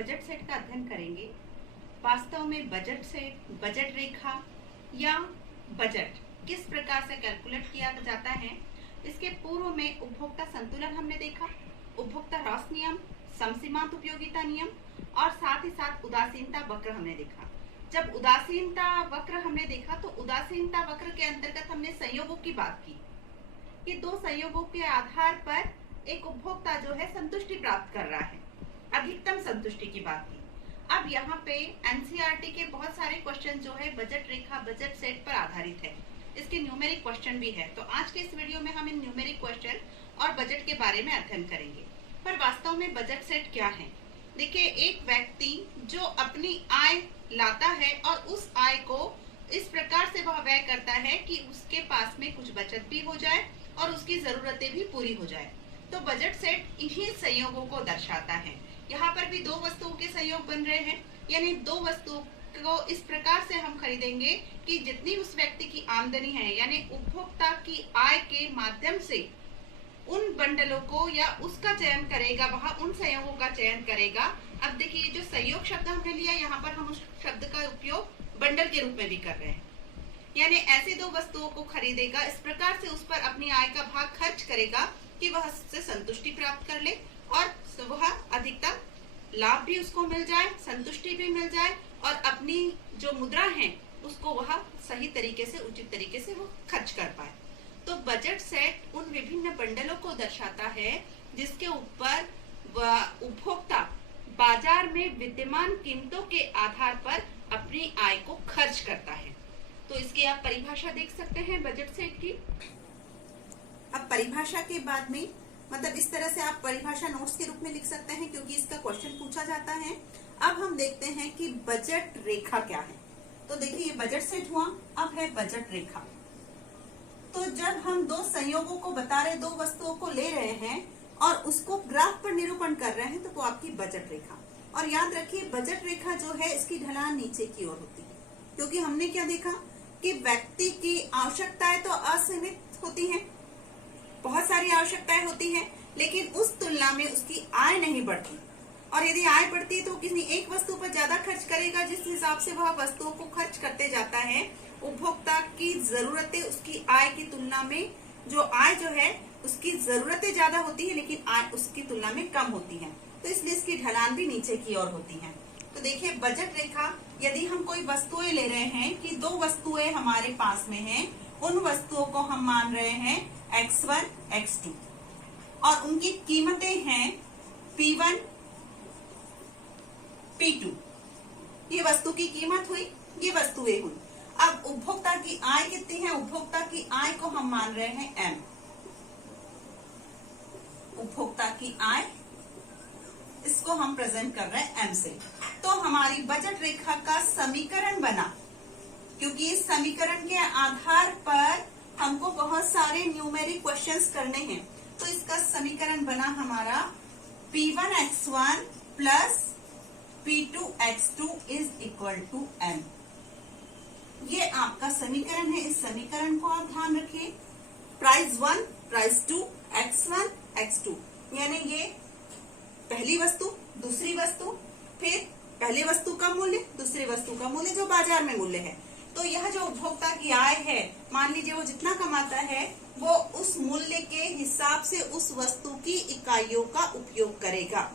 Budget set का अध्ययन करेंगे। वास्तव में बजट सेट, बजट रेखा या बजट किस प्रकार से कैलकुलेट किया जाता है, इसके पूर्व में उपभोक्ता संतुलन हमने देखा, उपभोक्ता ह्रास नियम, समसीमांत उपयोगिता नियम और साथ ही साथ उदासीनता वक्र हमने देखा। जब उदासीनता वक्र हमने देखा तो उदासीनता वक्र के अंतर्गत हमने संयोगों की बात की कि दो संयोगों के आधार पर एक उपभोक्ता जो है संतुष्टि प्राप्त कर रहा है, अधिकतम संतुष्टि की बात की। अब यहाँ पे एनसीईआरटी के बहुत सारे क्वेश्चन जो है बजट रेखा, बजट सेट पर आधारित है। इसके न्यूमेरिक क्वेश्चन भी है, तो आज के इस वीडियो में हम इन न्यूमेरिक क्वेश्चन और बजट के बारे में अध्ययन करेंगे। पर वास्तव में बजट सेट क्या है? देखिए, एक व्यक्ति जो अपनी आय लाता है और उस आय को इस प्रकार से वह व्यय करता है कि उसके पास में कुछ बचत भी हो जाए और उसकी जरूरतें भी पूरी हो जाए, तो बजट सेट इन्हीं संयोगों को दर्शाता है। यहाँ पर भी दो वस्तुओं के संयोग बन रहे हैं, यानी दो वस्तुओं को इस प्रकार से हम खरीदेंगे कि जितनी उस व्यक्ति की आमदनी है, यानी उपभोक्ता की आय के माध्यम से उन बंडलों को या उसका चयन करेगा, वह उन संयोगों का चयन करेगा। अब देखिए, ये जो संयोग शब्द हमने लिया, यहाँ पर हम उस शब्द का उपयोग बंडल के रूप में भी कर रहे हैं, यानी ऐसी दो वस्तुओं को खरीदेगा, इस प्रकार से उस पर अपनी आय का भाग खर्च करेगा कि वह उससे संतुष्टि प्राप्त कर ले और वह अधिकतम लाभ भी उसको मिल जाए, संतुष्टि भी मिल जाए और अपनी जो मुद्रा है उसको वह सही तरीके से, उचित तरीके से वो खर्च कर पाए। तो बजट सेट उन विभिन्न बंडलों को दर्शाता है जिसके ऊपर उपभोक्ता बाजार में विद्यमान कीमतों के आधार पर अपनी आय को खर्च करता है। तो इसकी आप परिभाषा देख सकते हैं बजट सेट की। अब परिभाषा के बाद में मतलब इस तरह से आप परिभाषा नोट्स के रूप में लिख सकते हैं, क्योंकि इसका क्वेश्चन पूछा जाता है। अब हम देखते हैं कि बजट रेखा क्या है। तो देखिए, ये बजट सेट हुआ, अब है बजट रेखा। तो जब हम दो संयोगों को बता रहे, दो वस्तुओं को ले रहे हैं और उसको ग्राफ पर निरूपण कर रहे हैं, तो वो आपकी बजट रेखा। और याद रखिए, बजट रेखा जो है इसकी ढलान नीचे की ओर होती है, क्योंकि हमने क्या देखा कि व्यक्ति की आवश्यकताएं तो असीमित होती हैं, बहुत सारी आवश्यकताएं होती हैं, लेकिन उस तुलना में उसकी आय नहीं बढ़ती। और यदि आय बढ़ती है तो किसी एक वस्तु पर ज्यादा खर्च करेगा, जिस हिसाब से वह वस्तुओं को खर्च करते जाता है। उपभोक्ता की जरूरतें उसकी आय की तुलना में, जो आय जो है उसकी जरूरतें ज्यादा होती है, लेकिन आय उसकी तुलना में कम होती है, तो इसलिए इसकी ढलान भी नीचे की ओर होती है। तो देखिए, बजट रेखा, यदि हम कोई वस्तुएं ले रहे हैं कि दो वस्तुएं हमारे पास में हैं, उन वस्तुओं को हम मान रहे हैं X1, X2 और उनकी कीमतें हैं P1, P2। ये वस्तु की कीमत हुई, ये वस्तुएं हुई। अब उपभोक्ता की आय कितनी है? उपभोक्ता की आय को हम मान रहे हैं M। उपभोक्ता की आय, इसको हम प्रेजेंट कर रहे हैं M से। तो हमारी बजट रेखा का समीकरण बना, क्योंकि इस समीकरण के आधार पर हमको बहुत सारे न्यूमेरिक क्वेश्चंस करने हैं। तो इसका समीकरण बना हमारा P1x1 plus P2x2 is equal to M। ये आपका समीकरण है, इस समीकरण को आप ध्यान रखिए। प्राइस 1, प्राइस 2, X1, X2, यानी ये पहली वस्तु, दूसरी वस्तु, फिर पहली वस्तु का मूल्य, दूसरी वस्तु का मूल्य जो बाजार में मूल्य है। तो यह जो उपभोक्ता की आय है, मान लीजिए वो जितना कमाता है, वो उस मूल्य के हिसाब से उस वस्तु की इकाइयों का उपयोग करेगा।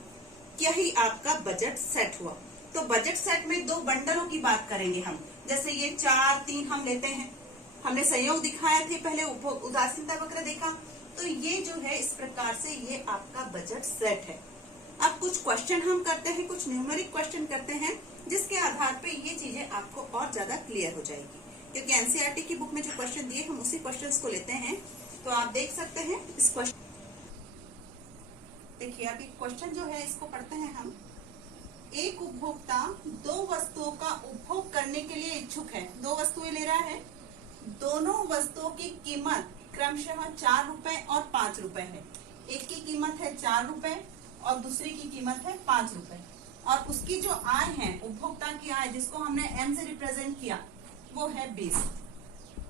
यही आपका बजट सेट हुआ। तो बजट सेट में दो बंडलों की बात करेंगे हम, जैसे ये 4, 3 हम लेते हैं। हमने संयोग दिखाए थे पहले, उदासीनता वक्र देखा। तो ये जो है इस प्रकार से ये आपका बजट सेट है। अब कुछ क्वेश्चन हम करते हैं, कुछ न्यूमेरिक क्वेश्चन करते हैं, जिसके आधार पे ये चीजें आपको और ज्यादा क्लियर हो जाएगी। क्योंकि एनसीईआरटी की बुक में जो क्वेश्चन दिए हम उसी क्वेश्चंस को लेते हैं। तो आप देख सकते हैं इस क्वेश्चन, देखिए अभी क्वेश्चन जो है इसको पढ़ते हैं हम। एक उपभोक्ता दो वस्तुओं का उपभोग करने के लिए इच्छुक है, दो वस्तुएं ले रहा है, दोनों वस्तुओं की कीमत क्रमशः 4 रुपए और 5 रुपए है। एक की कीमत है 4 रुपए और दूसरी की कीमत है 5 रुपए। और उसकी जो आय है, उपभोक्ता की आय, जिसको हमने M से रिप्रेजेंट किया, वो है 20।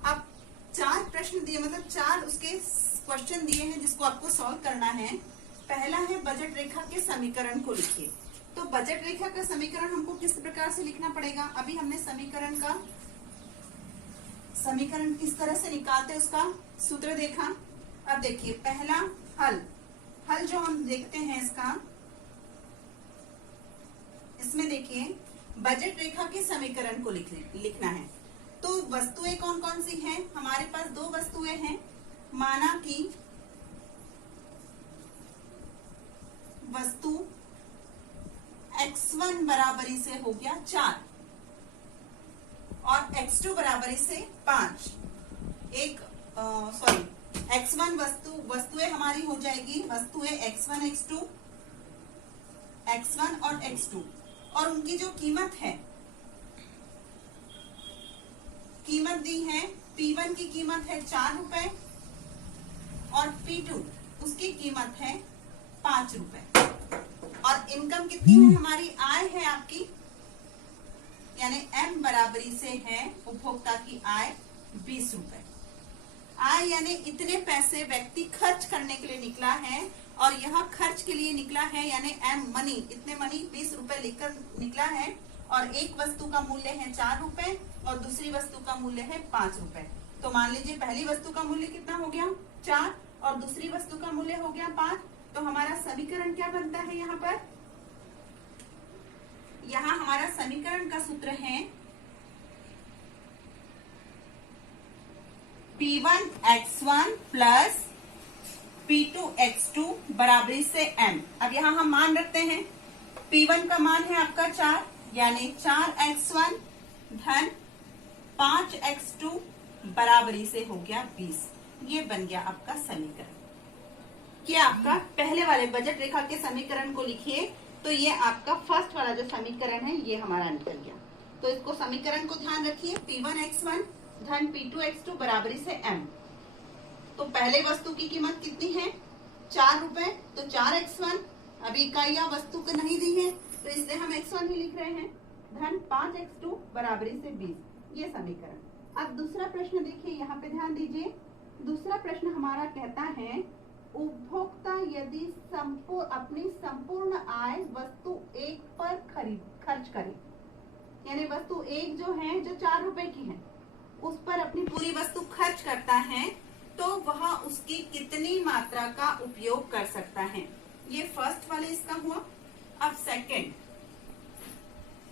अब 4 प्रश्न दिए, मतलब 4 उसके क्वेश्चन दिए हैं जिसको आपको सॉल्व करना है। पहला है बजट रेखा के समीकरण को लिखिए। तो बजट रेखा का समीकरण हमको किस प्रकार से लिखना पड़ेगा? अभी हमने समीकरण किस तरह से निकालते उसका सूत्र देखा। अब देखिए पहला हल जो हम देखते हैं इसमें देखिए बजट रेखा के समीकरण को लिखना है। तो वस्तुएं कौन कौन सी हैं? हमारे पास दो वस्तुएं हैं। माना कि वस्तु x1 बराबरी से हो गया 4 और x2 बराबरी से 5। x1 वस्तुएं हमारी हो जाएगी वस्तुएं x1 और x2 और उनकी जो कीमत दी है, P1 की कीमत है 4 रुपए और P2 उसकी कीमत है 5 रुपए। और इनकम कितनी है? हमारी आय है आपकी, यानी M बराबरी से है उपभोक्ता की आय 20 रुपए। आय यानी इतने पैसे व्यक्ति खर्च करने के लिए निकला है और यहाँ खर्च के लिए निकला है, यानी M मनी, इतने मनी 20 रुपए लिखकर निकला है। और एक वस्तु का मूल्य है 4 रुपए और दूसरी वस्तु का मूल्य है 5 रुपए। तो मान लीजिए पहली वस्तु का मूल्य कितना हो गया 4 और दूसरी वस्तु का मूल्य हो गया 5। तो हमारा समीकरण क्या बनता है? यहाँ हमारा समीकरण का सूत्र है P1x1 प्लस P2x2 बराबरी से M। अब यहाँ हम मान रखते हैं P1 का मान है आपका 4, यानी 4x1 धन 5x2 बराबरी से हो गया 20। ये बन गया आपका समीकरण। ये आपका पहले वाले बजट रेखा के समीकरण को लिखिए। तो ये आपका फर्स्ट वाला जो समीकरण है ये हमारा निकल गया। तो इसको समीकरण को ध्यान रखिए, P1x1 धन P2x2 बराबरी से M। तो पहले वस्तु की कीमत कितनी है? 4 रुपए। तो 4x1, अभी इकाइयां वस्तु को नहीं दी है तो इसलिए हम x1 ही लिख रहे हैं, धन 5x2 बराबरी से 20। ये समीकरण। अब दूसरा प्रश्न देखिए, यहाँ पे ध्यान दीजिए। दूसरा प्रश्न हमारा कहता है उपभोक्ता यदि अपनी संपूर्ण आय वस्तु 1 पर खर्च करे, यानी वस्तु 1 जो है जो 4 रुपए की है उस पर अपनी पूरी वस्तु खर्च करता है, तो वह उसकी कितनी मात्रा का उपयोग कर सकता है? ये फर्स्ट वाले इसका हुआ। अब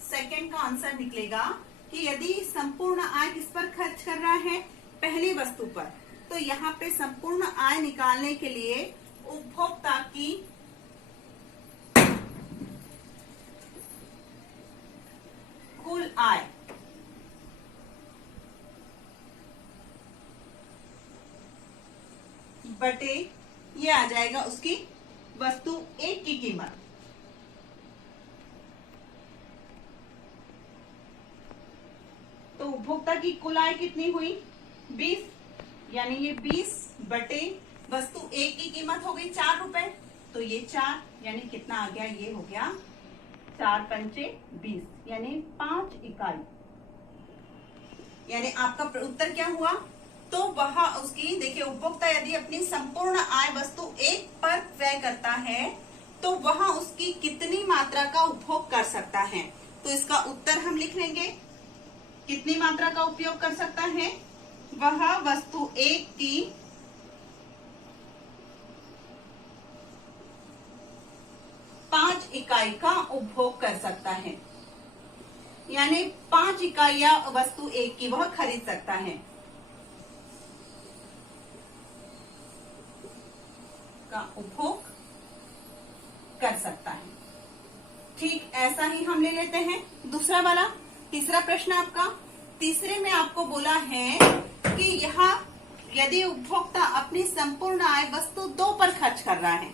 सेकंड का आंसर निकलेगा कि यदि संपूर्ण आय किस पर खर्च कर रहा है? पहली वस्तु पर। तो यहाँ पे संपूर्ण आय निकालने के लिए उपभोक्ता की कुल आय बटे ये आ जाएगा उसकी वस्तु 1 की कीमत। तो उपभोक्ता की कुल आय कितनी हुई? 20, यानी ये 20 बटे वस्तु 1 की कीमत हो गई 4 रुपए। तो ये 4 यानी कितना आ गया? ये हो गया 4 पंचे 20, यानी 5 इकाई। यानी आपका उत्तर क्या हुआ? तो वह उसकी, देखिए उपभोक्ता यदि अपनी संपूर्ण आय वस्तु 1 पर व्यय करता है तो वह उसकी कितनी मात्रा का उपभोग कर सकता है? तो इसका उत्तर हम लिख लेंगे, कितनी मात्रा का उपयोग कर सकता है? वह वस्तु 1 की 5 इकाई का उपभोग कर सकता है, यानी 5 इकाइयां वस्तु 1 की वह खरीद सकता है का उपभोग कर सकता है। ठीक ऐसा ही हम ले लेते हैं दूसरा वाला, तीसरा प्रश्न आपका। तीसरे में आपको बोला है कि यहाँ यदि उपभोक्ता अपनी संपूर्ण आय वस्तु 2 पर खर्च कर रहा है,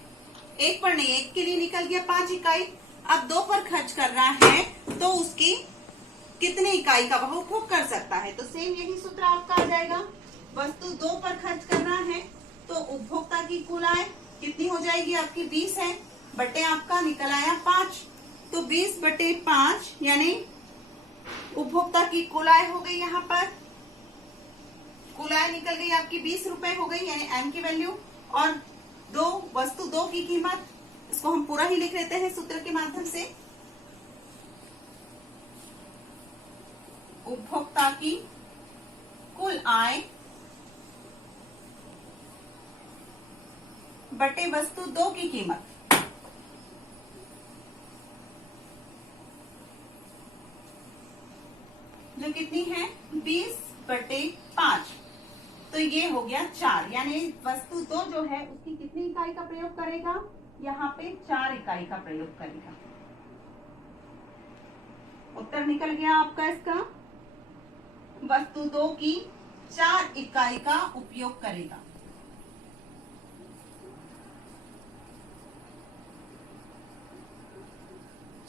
1 पर नहीं, 1 के लिए निकल गया 5 इकाई, अब 2 पर खर्च कर रहा है तो उसकी कितनी इकाई का वह उपभोग कर सकता है? तो सेम यही सूत्र आपका आ जाएगा। वस्तु 2 पर खर्च कर रहा है तो उपभोक्ता की कुल आय कितनी हो जाएगी? आपकी 20 है, बटे आपका निकल आया 5। तो 20 बटे 5 यानी उपभोक्ता की कुल आय हो गई, यहाँ पर कुल आय निकल गई आपकी 20 रुपए हो गई, यानी M की वैल्यू। और वस्तु 2 की कीमत, इसको हम पूरा ही लिख लेते हैं सूत्र के माध्यम से। उपभोक्ता की कुल आय बटे वस्तु 2 की कीमत। जो कितनी है 20/5, तो ये हो गया 4, यानी वस्तु 2 जो है उसकी कितनी इकाई का प्रयोग करेगा, यहाँ पे 4 इकाई का प्रयोग करेगा। उत्तर निकल गया आपका इसका, वस्तु 2 की 4 इकाई का उपयोग करेगा।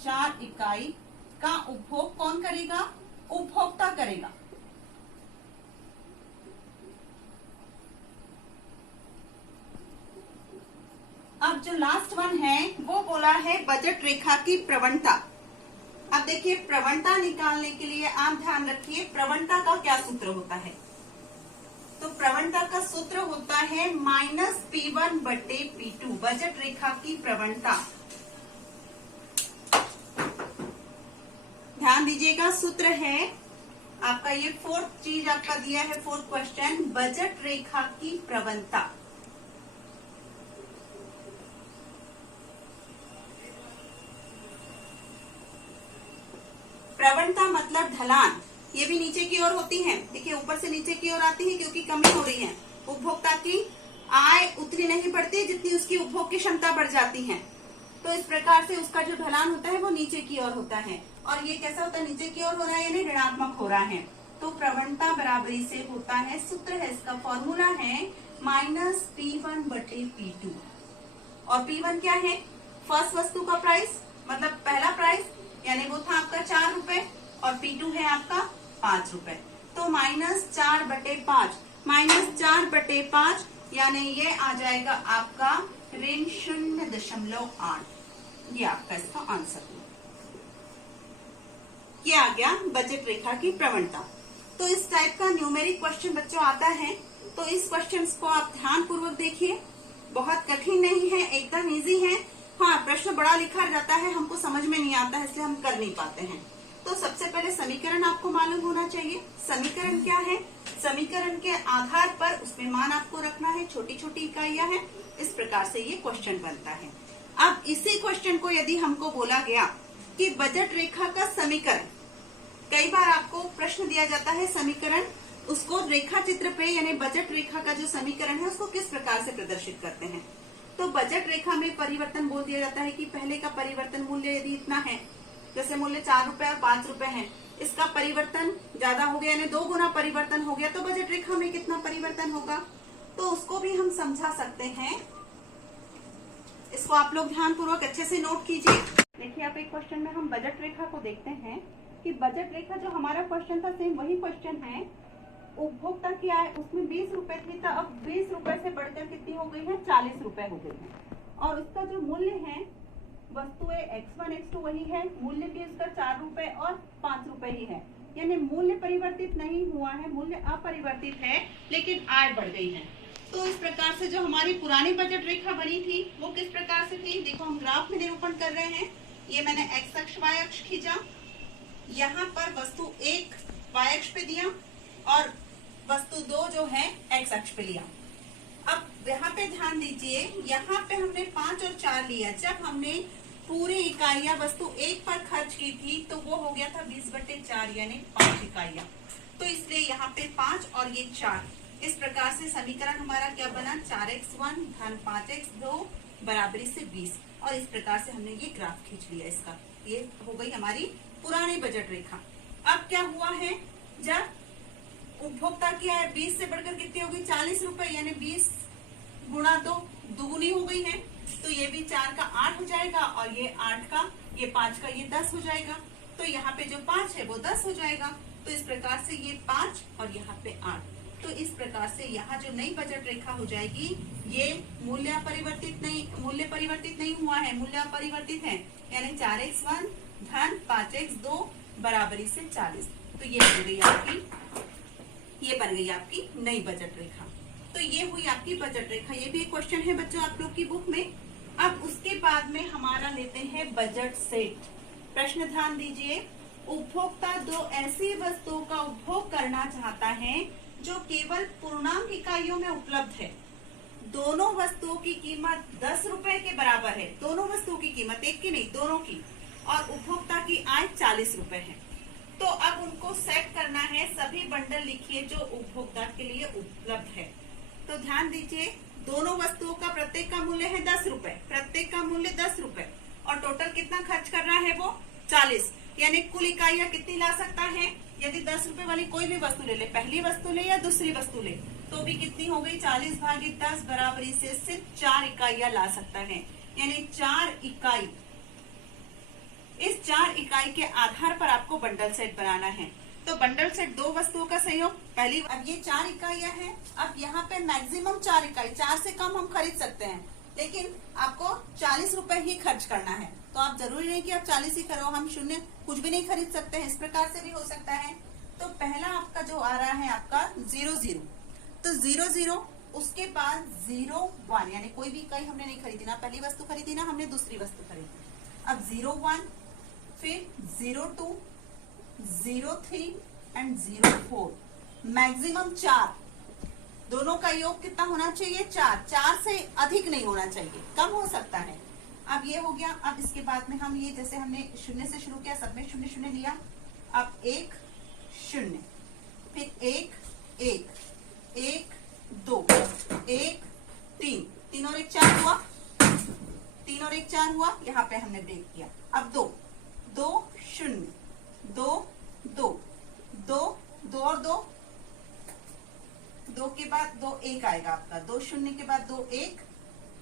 चार इकाई का उपभोग कौन करेगा, उपभोक्ता करेगा। अब जो लास्ट वन है वो बोला है बजट रेखा की प्रवणता। अब देखिए प्रवणता निकालने के लिए आप ध्यान रखिए प्रवणता का क्या सूत्र होता है। तो प्रवणता का सूत्र होता है -P1/P2, बजट रेखा की प्रवणता। ध्यान दीजिएगा सूत्र है आपका, ये 4th चीज आपका दिया है, 4th क्वेश्चन, बजट रेखा की प्रवणता। प्रवणता मतलब ढलान, ये भी नीचे की ओर होती है। देखिए ऊपर से नीचे की ओर आती है क्योंकि कमी हो रही है। उपभोक्ता की आय उतनी नहीं बढ़ती जितनी उसकी उपभोग की क्षमता बढ़ जाती है। तो इस प्रकार से उसका जो ढलान होता है वो नीचे की ओर होता है। और ये कैसा होता है, नीचे की ओर हो रहा है यानी ऋणात्मक हो रहा है। तो प्रवणता बराबरी से होता है, सूत्र है इसका, फॉर्मूला है -P1/P2। और P1 क्या है, फर्स्ट वस्तु का प्राइस, मतलब पहला प्राइस, यानी वो था आपका 4 रुपए, और P2 है आपका 5 रुपए। तो -4/5, -4/5 यानी ये आ जाएगा आपका ऋण 0.8। ये आपका इसका आंसर है। ये आ गया बजट रेखा की प्रवणता। तो इस टाइप का न्यूमेरिक क्वेश्चन बच्चों आता है, तो इस क्वेश्चन को आप ध्यान पूर्वक देखिए। बहुत कठिन नहीं है, एकदम इजी है। हाँ, प्रश्न बड़ा लिखा जाता है, हमको समझ में नहीं आता है, इसलिए हम कर नहीं पाते हैं। तो सबसे पहले समीकरण आपको मालूम होना चाहिए। समीकरण क्या है, समीकरण के आधार पर उसमें मान आपको रखना है, छोटी छोटी इकाइयां हैं। इस प्रकार से ये क्वेश्चन बनता है। अब इसी क्वेश्चन को यदि हमको बोला गया कि बजट रेखा का समीकरण, कई बार आपको प्रश्न दिया जाता है समीकरण, उसको रेखा चित्र पे यानी बजट रेखा का जो समीकरण है उसको किस प्रकार से प्रदर्शित करते हैं। तो बजट रेखा में परिवर्तन बोल दिया जाता है कि पहले का परिवर्तन मूल्य यदि इतना है, जैसे मूल्य 4 रुपए और 5 रुपए है, इसका परिवर्तन ज्यादा हो गया यानी 2 गुना परिवर्तन हो गया, तो बजट रेखा में कितना परिवर्तन होगा, तो उसको भी हम समझा सकते हैं। इसको आप लोग ध्यान पूर्वक अच्छे से नोट कीजिए। देखिए आप एक क्वेश्चन में हम बजट रेखा को देखते हैं कि बजट रेखा जो हमारा क्वेश्चन था सेम वही क्वेश्चन है। उपभोक्ता की आय उसमें 20 रुपए थी, तो अब 20 रुपए से बढ़कर कितनी हो गई है, 40 रुपए हो गई है। और उसका जो मूल्य है, वस्तुएं X1 X2 वही है, मूल्य भी उसका 4 रुपए और 5 रुपए ही है, यानी मूल्य परिवर्तित नहीं हुआ है, मूल्य अपरिवर्तित है, लेकिन आय बढ़ गई है। तो इस प्रकार से जो हमारी पुरानी बजट रेखा बनी थी वो किस प्रकार से थी, देखो हम ग्राफ में निरूपण कर रहे हैं। ये मैंने एक्स अक्ष y अक्ष खींचा, यहाँ पर वस्तु 1 y अक्ष पे दिया और वस्तु 2 जो है x अक्ष पे लिया। अब यहाँ पे ध्यान दीजिए, यहाँ पे हमने 5 और 4 लिया। जब हमने पूरी इकाइयां वस्तु 1 पर खर्च की थी तो वो हो गया था 20/4 यानी 5 इकाइयां। तो इसलिए यहाँ पे 5 और ये 4, इस प्रकार से समीकरण हमारा क्या बना, 4x1 धन 5x2 बराबरी से 20। और इस प्रकार से हमने ये ग्राफ खींच लिया इसका। ये हो गई हमारी पुरानी बजट रेखा। अब क्या हुआ है, जब उपभोक्ता की आय 20 से बढ़कर कितनी होगी, 40 रुपए, यानी 20 गुणा 2 दुगुनी हो गई है। तो ये भी 4 का 8 हो जाएगा और ये 8 का, ये 5 का, ये 10 हो जाएगा। तो यहाँ पे जो 5 है वो 10 हो जाएगा। तो इस प्रकार से ये 5 और यहाँ पे 8। तो इस प्रकार से यहाँ जो नई बजट रेखा हो जाएगी, ये मूल्य परिवर्तित नहीं हुआ है, मूल्य अपरिवर्तित है, यानी 4x1 धन 5x2 बराबरी से 40। तो ये बन गई आपकी नई बजट रेखा। तो ये हुई आपकी बजट रेखा। ये भी एक क्वेश्चन है बच्चों आप लोग की बुक में। अब उसके बाद में हमारा लेते हैं बजट सेट। प्रश्न ध्यान दीजिए, उपभोक्ता 2 ऐसी वस्तुओं का करना चाहता है जो केवल पूर्णांक इकाइयों में उपलब्ध है, दोनों वस्तुओं की कीमत 10 रुपए के बराबर है, दोनों वस्तुओं की कीमत, एक की नहीं दोनों की, और उपभोक्ता की आय 40 रुपए है, तो अब उनको सेट करना है। सभी बंडल लिखिए जो उपभोक्ता के लिए उपलब्ध है। तो ध्यान दीजिए, दोनों वस्तुओं का प्रत्येक का मूल्य है 10 रुपए, प्रत्येक का मूल्य 10 रुपए, और टोटल कितना खर्च कर रहा है वो 40, यानी कुल इकाइयां कितनी ला सकता है। यदि 10 रुपए वाली कोई भी वस्तु ले ले, पहली वस्तु ले या दूसरी वस्तु ले, तो भी कितनी हो गई 40 भागे 10 बराबरी से सिर्फ 4 इकाइयां ला सकता है, यानी 4 इकाई। इस 4 इकाई के आधार पर आपको बंडल सेट बनाना है। तो बंडल सेट दो वस्तुओं का संयोग, पहली, अब ये 4 इकाइयां हैं। अब यहाँ पे मैक्सिमम 4 इकाई, 4 से कम हम खरीद सकते हैं, लेकिन आपको 40 रुपए ही खर्च करना है। तो आप जरूरी नहीं कि आप 40 ही करो, हम शून्य कुछ भी नहीं खरीद सकते हैं, इस प्रकार से भी हो सकता है। तो पहला आपका जो आ रहा है आपका 00, तो 00, उसके बाद 01, यानी कोई भी इकाई हमने नहीं खरीदी, ना पहली वस्तु खरीदी ना हमने दूसरी वस्तु खरीदी। अब 01, फिर 02, 03 एंड 04, मैक्सिमम 4, दोनों का योग कितना होना चाहिए 4, 4 से अधिक नहीं होना चाहिए, कम हो सकता है। अब ये हो गया। अब इसके बाद में हम ये, जैसे हमने शून्य से शुरू किया, सब में शून्य शून्य लिया, अब 1 0, फिर 1 1 1 2 1 3, 3 और 1 4 हुआ, 3 और 1 4 हुआ, यहाँ पे हमने ब्रेक किया। अब 2 2 0 2 2 2 2 और 2, 2 के बाद 2 1 आएगा आपका, 2 0 के बाद 2 1,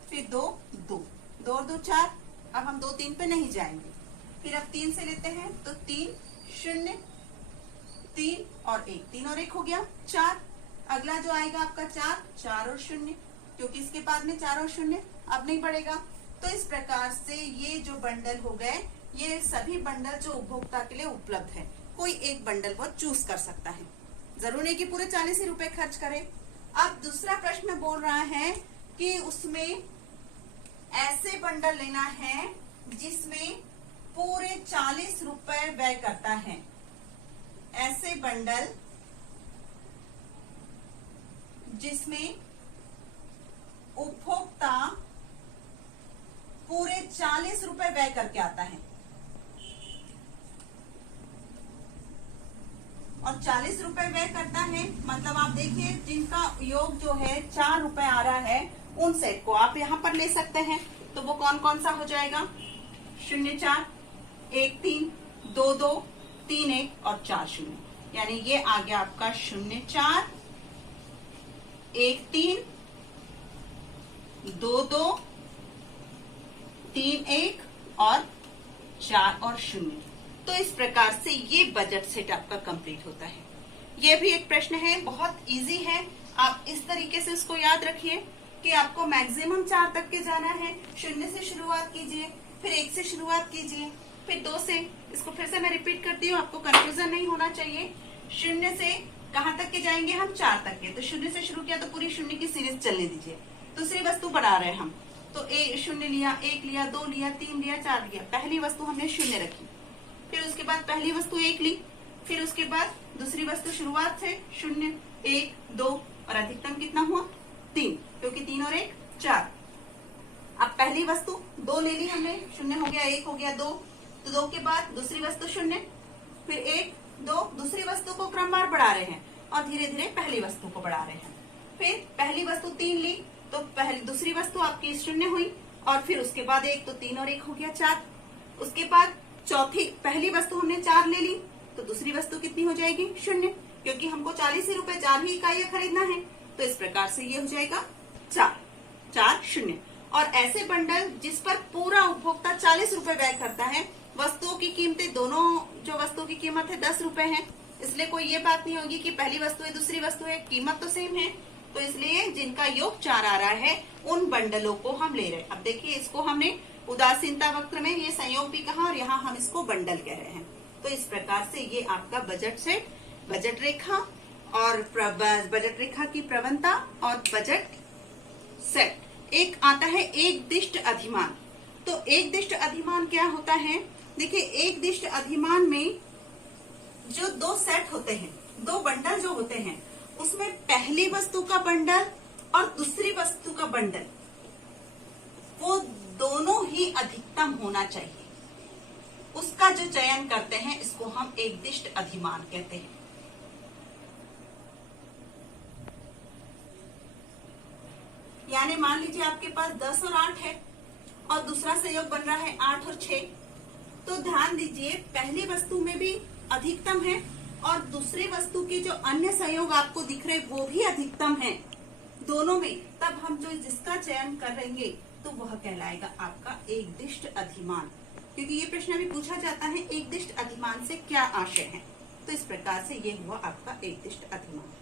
फिर 2 2 2 और 2 4। अब हम 2 3 पे नहीं जाएंगे, फिर अब 3 से लेते हैं, तो 3 0 3 और 1, 3 और 1 हो गया 4। अगला जो आएगा आपका 4 4 और 0, क्योंकि इसके बाद में 4 और 0 अब नहीं बढ़ेगा। तो इस प्रकार से ये जो बंडल हो गए, ये सभी बंडल जो उपभोक्ता के लिए उपलब्ध है, कोई एक बंडल वो चूज कर सकता है, जरूर नहीं कि पूरे 40 ही रुपए खर्च करे। अब दूसरा प्रश्न बोल रहा है कि उसमें ऐसे बंडल लेना है जिसमें पूरे 40 रुपए व्यय करता है, ऐसे बंडल जिसमें उपभोक्ता पूरे 40 रुपए व्यय करके आता है, और 40 रुपए व्यय करता है, मतलब आप देखिए जिनका योग जो है 4 रुपए आ रहा है, उन सेट को आप यहाँ पर ले सकते हैं। तो वो कौन कौन सा हो जाएगा, 0 4 1 3 2 2 3 1 और 4 0, यानी ये आ गया आपका 0 4 1 3 2 2 3 1 और 4 और 0। तो इस प्रकार से ये बजट सेट आपका कंप्लीट होता है। ये भी एक प्रश्न है, बहुत इजी है, आप इस तरीके से इसको याद रखिए कि आपको मैक्सिमम 4 तक के जाना है। 0 से शुरुआत कीजिए, फिर 1 से शुरुआत कीजिए, फिर 2 से, इसको फिर से मैं रिपीट करती हूँ, आपको कंफ्यूजन नहीं होना चाहिए। 0 से कहाँ तक के जाएंगे हम, 4 तक के, तो 0 से शुरू किया तो पूरी 0 की सीरीज चलने दीजिए। दूसरी वस्तु बढ़ा रहे हैं हम, तो 0 लिया, 1 लिया, 2 लिया, 3 लिया, 4 लिया, पहली वस्तु हमने 0 रखी, फिर उसके बाद पहली वस्तु 1 ली, फिर उसके बाद दूसरी वस्तु शुरुआत से 0 1 2 और अधिकतम कितना हुआ 3, क्योंकि 3 और 1 4। अब पहली वस्तु 2 ले ली हमने, 0 हो गया, 1 हो गया, 2, तो 2 के बाद दूसरी वस्तु 0, फिर 1 2, दूसरी वस्तु को क्रमवार बढ़ा रहे हैं और धीरे धीरे पहली वस्तु को बढ़ा रहे हैं। फिर पहली वस्तु 3 ली, तो पहली दूसरी वस्तु आपकी 0 हुई, और फिर उसके बाद 1, तो 3 और 1 हो गया 4। उसके बाद चौथी, पहली वस्तु हमने 4 ले ली, तो दूसरी वस्तु कितनी हो जाएगी 0, क्योंकि हमको 40 ही रुपए 4 ही इकाइयां खरीदना है। तो इस प्रकार से ये हो जाएगा 4 4 0। और ऐसे बंडल जिस पर पूरा उपभोक्ता 40 रुपए व्यय करता है, वस्तुओं की कीमतें, दोनों जो वस्तुओं की कीमत है 10 रुपए है, इसलिए कोई ये बात नहीं होगी कि पहली वस्तु है दूसरी वस्तु है, कीमत तो सेम है। तो इसलिए जिनका योग 4 आ रहा है उन बंडलों को हम ले रहे हैं। अब देखिए, इसको हमने उदासीनता वक्र में ये संयोग भी कहा, और यहाँ हम इसको बंडल कह रहे हैं। तो इस प्रकार से ये आपका बजट सेट, बजट रेखा और बजट रेखा की प्रवणता और बजट सेट। एक आता है एक दिष्ट अधिमान। तो एक दिष्ट अधिमान क्या होता है, देखिए एक दिष्ट अधिमान में जो दो सेट होते हैं, दो बंडल जो होते हैं, उसमें पहली वस्तु का बंडल और दूसरी वस्तु का बंडल, वो दोनों ही अधिकतम होना चाहिए। उसका जो चयन करते हैं, इसको हम एकदिष्ट अधिमान कहते हैं। यानी मान लीजिए आपके पास 10 और 8 है और दूसरा संयोग बन रहा है 8 और 6, तो ध्यान दीजिए पहली वस्तु में भी अधिकतम है और दूसरी वस्तु के जो अन्य संयोग आपको दिख रहे वो भी अधिकतम है दोनों में। तब हम जो जिसका चयन करेंगे तो वह कहलाएगा आपका एकदिष्ट अधिमान, क्योंकि ये प्रश्न भी पूछा जाता है एकदिष्ट अधिमान से क्या आशय है। तो इस प्रकार से ये हुआ आपका एकदिष्ट अधिमान।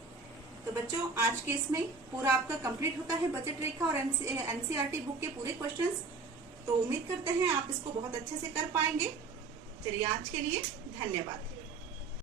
तो बच्चों आज के इसमें पूरा आपका कंप्लीट होता है बजट रेखा और एनसीईआरटी बुक के पूरे क्वेश्चंस। तो उम्मीद करते हैं आप इसको बहुत अच्छे से कर पाएंगे। चलिए आज के लिए धन्यवाद।